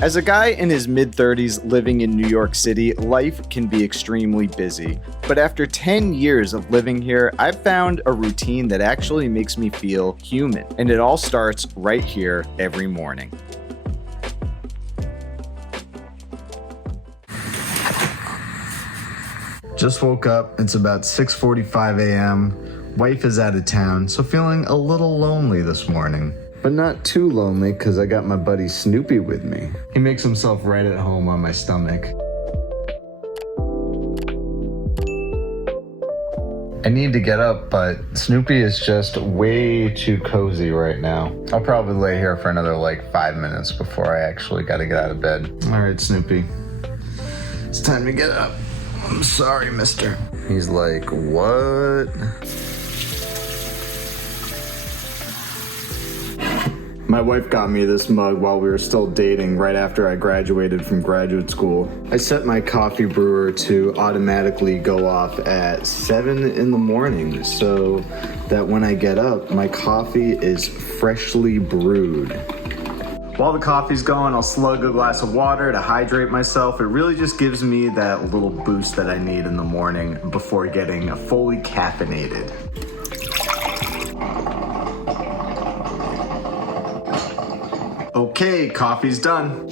As a guy in his mid-30s living in New York City, life can be extremely busy. But after 10 years of living here, I've found a routine that actually makes me feel human. And it all starts right here every morning. Just woke up. It's about 6:45 a.m. Wife is out of town, so feeling a little lonely this morning. But not too lonely because I got my buddy Snoopy with me. He makes himself right at home on my stomach. I need to get up, but Snoopy is just way too cozy right now. I'll probably lay here for another 5 minutes before I actually gotta get out of bed. All right, Snoopy. It's time to get up. I'm sorry, mister. He's like, what? My wife got me this mug while we were still dating right after I graduated from graduate school. I set my coffee brewer to automatically go off at 7 in the morning so that when I get up, my coffee is freshly brewed. While the coffee's going, I'll slug a glass of water to hydrate myself. It really just gives me that little boost that I need in the morning before getting fully caffeinated. Okay, coffee's done.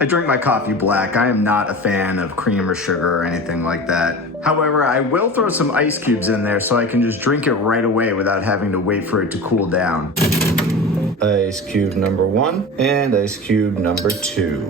I drink my coffee black. I am not a fan of cream or sugar or anything like that. However, I will throw some ice cubes in there so I can just drink it right away without having to wait for it to cool down. Ice cube number 1 and ice cube number 2.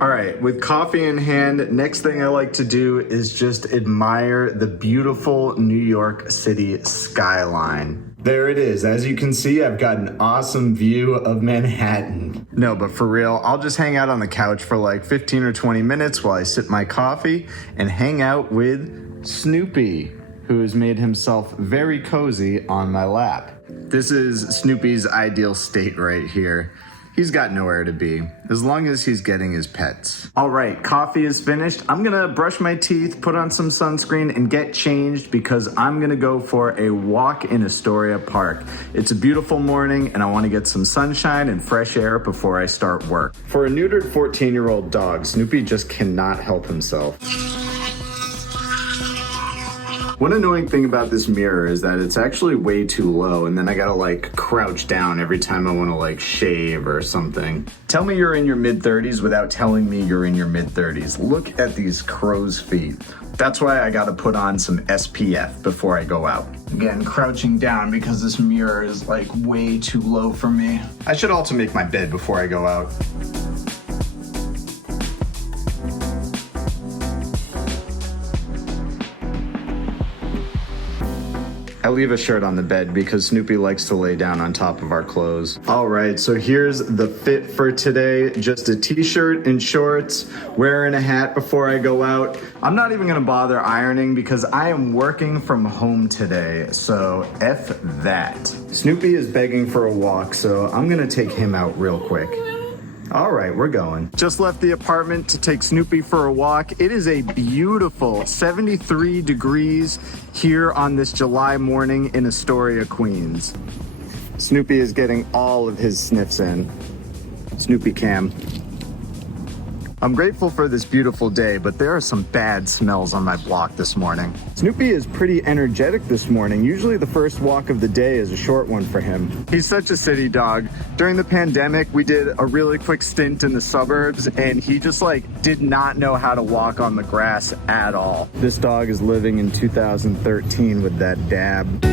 All right, with coffee in hand, next thing I like to do is just admire the beautiful New York City skyline. There it is. As you can see, I've got an awesome view of Manhattan. No, but for real, I'll just hang out on the couch for 15 or 20 minutes while I sip my coffee and hang out with Snoopy, who has made himself very cozy on my lap. This is Snoopy's ideal state right here. He's got nowhere to be, as long as he's getting his pets. All right, coffee is finished. I'm gonna brush my teeth, put on some sunscreen, and get changed because I'm gonna go for a walk in Astoria Park. It's a beautiful morning, and I wanna get some sunshine and fresh air before I start work. For a neutered 14-year-old dog, Snoopy just cannot help himself. One annoying thing about this mirror is that it's actually way too low, and then I gotta crouch down every time I wanna shave or something. Tell me you're in your mid-30s without telling me you're in your mid-30s. Look at these crow's feet. That's why I gotta put on some SPF before I go out. Again, crouching down because this mirror is way too low for me. I should also make my bed before I go out. I leave a shirt on the bed because Snoopy likes to lay down on top of our clothes. All right, so here's the fit for today. Just a t-shirt and shorts, wearing a hat before I go out. I'm not even gonna bother ironing because I am working from home today, so F that. Snoopy is begging for a walk, so I'm gonna take him out real quick. All right, we're going. Just left the apartment to take Snoopy for a walk. It is a beautiful 73 degrees here on this July morning in Astoria, Queens. Snoopy is getting all of his sniffs in. Snoopy cam. I'm grateful for this beautiful day, but there are some bad smells on my block this morning. Snoopy is pretty energetic this morning. Usually the first walk of the day is a short one for him. He's such a city dog. During the pandemic, we did a really quick stint in the suburbs, and he just did not know how to walk on the grass at all. This dog is living in 2013 with that dab.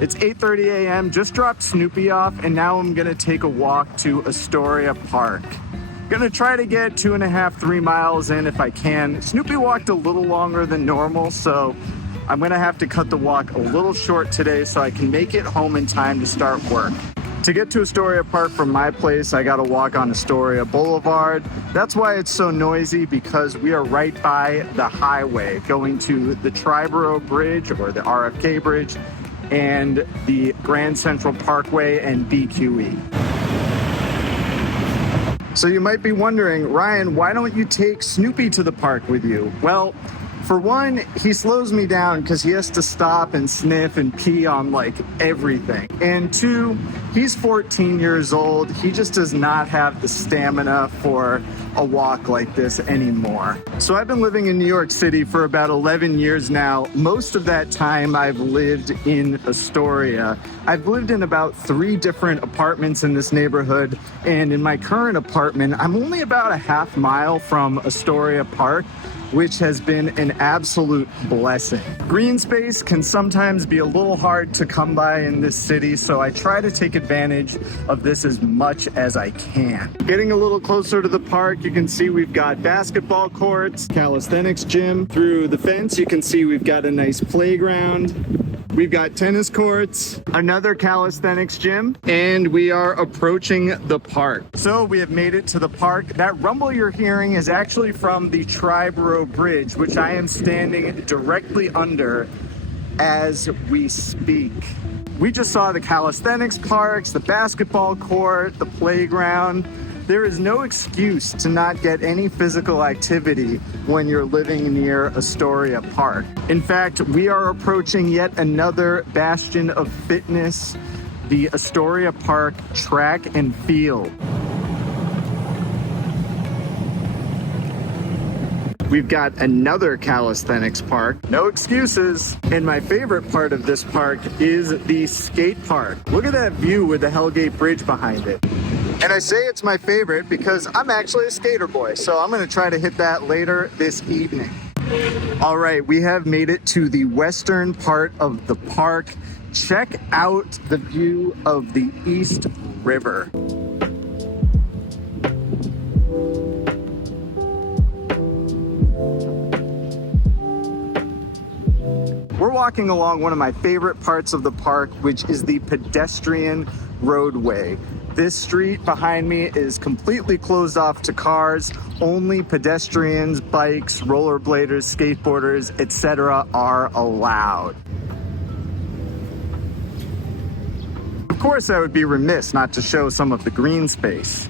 It's 8:30 a.m., just dropped Snoopy off, and now I'm gonna take a walk to Astoria Park. Gonna try to get 2.5, 3 miles in if I can. Snoopy walked a little longer than normal, so I'm gonna have to cut the walk a little short today so I can make it home in time to start work. To get to Astoria Park from my place, I gotta walk on Astoria Boulevard. That's why it's so noisy, because we are right by the highway going to the Triborough Bridge, or the RFK Bridge, and the Grand Central Parkway and BQE. So you might be wondering, Ryan, why don't you take Snoopy to the park with you? Well, For one, he slows me down because he has to stop and sniff and pee on like everything. And two, he's 14 years old. He just does not have the stamina for a walk like this anymore. So I've been living in New York City for about 11 years now. Most of that time I've lived in Astoria. I've lived in about 3 different apartments in this neighborhood, and in my current apartment, I'm only about a half mile from Astoria Park, which has been an absolute blessing. Green space can sometimes be a little hard to come by in this city, so I try to take advantage of this as much as I can. Getting a little closer to the park, you can see we've got basketball courts, calisthenics gym. Through the fence, you can see we've got a nice playground. We've got tennis courts, another calisthenics gym, and we are approaching the park. So we have made it to the park. That rumble you're hearing is actually from the Triborough Bridge, which I am standing directly under as we speak. We just saw the calisthenics parks, the basketball court, the playground. There is no excuse to not get any physical activity when you're living near Astoria Park. In fact, we are approaching yet another bastion of fitness, the Astoria Park track and field. We've got another calisthenics park. No excuses. And my favorite part of this park is the skate park. Look at that view with the Hellgate Bridge behind it. And I say it's my favorite because I'm actually a skater boy, so I'm gonna try to hit that later this evening. All right, we have made it to the western part of the park. Check out the view of the East River. We're walking along one of my favorite parts of the park, which is the pedestrian roadway. This street behind me is completely closed off to cars. Only pedestrians, bikes, rollerbladers, skateboarders, etc. are allowed. Of course, I would be remiss not to show some of the green space.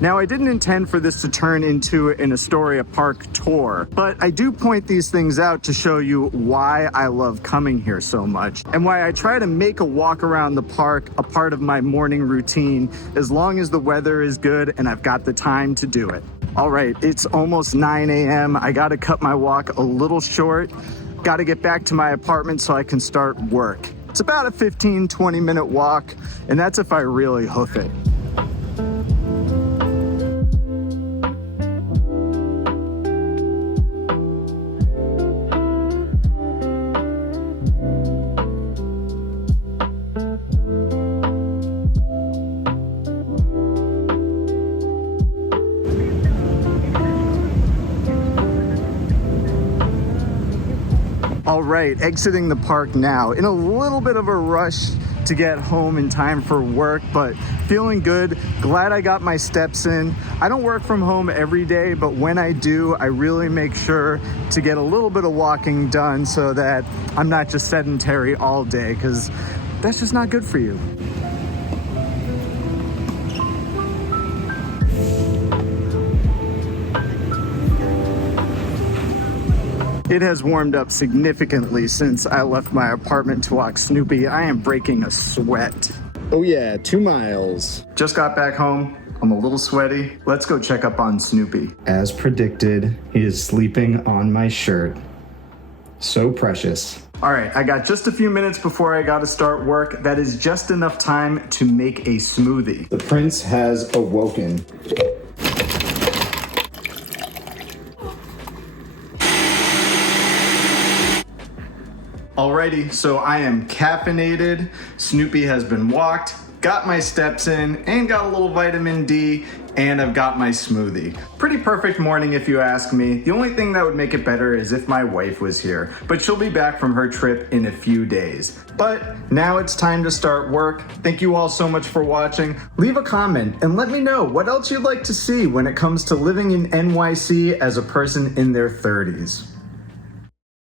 Now, I didn't intend for this to turn into an Astoria Park tour, but I do point these things out to show you why I love coming here so much and why I try to make a walk around the park a part of my morning routine as long as the weather is good and I've got the time to do it. All right, it's almost 9 a.m. I gotta cut my walk a little short. Gotta get back to my apartment so I can start work. It's about a 15-20 minute walk, and that's if I really hoof it. All right, exiting the park now. In a little bit of a rush to get home in time for work, but feeling good. Glad I got my steps in. I don't work from home every day, but when I do, I really make sure to get a little bit of walking done so that I'm not just sedentary all day, because that's just not good for you. It has warmed up significantly since I left my apartment to walk Snoopy. I am breaking a sweat. Oh yeah, 2 miles. Just got back home. I'm a little sweaty. Let's go check up on Snoopy. As predicted, he is sleeping on my shirt. So precious. All right, I got just a few minutes before I gotta start work. That is just enough time to make a smoothie. The prince has awoken. Alrighty, so I am caffeinated. Snoopy has been walked, got my steps in, and got a little vitamin D, and I've got my smoothie. Pretty perfect morning if you ask me. The only thing that would make it better is if my wife was here, but she'll be back from her trip in a few days. But now it's time to start work. Thank you all so much for watching. Leave a comment and let me know what else you'd like to see when it comes to living in NYC as a person in their 30s.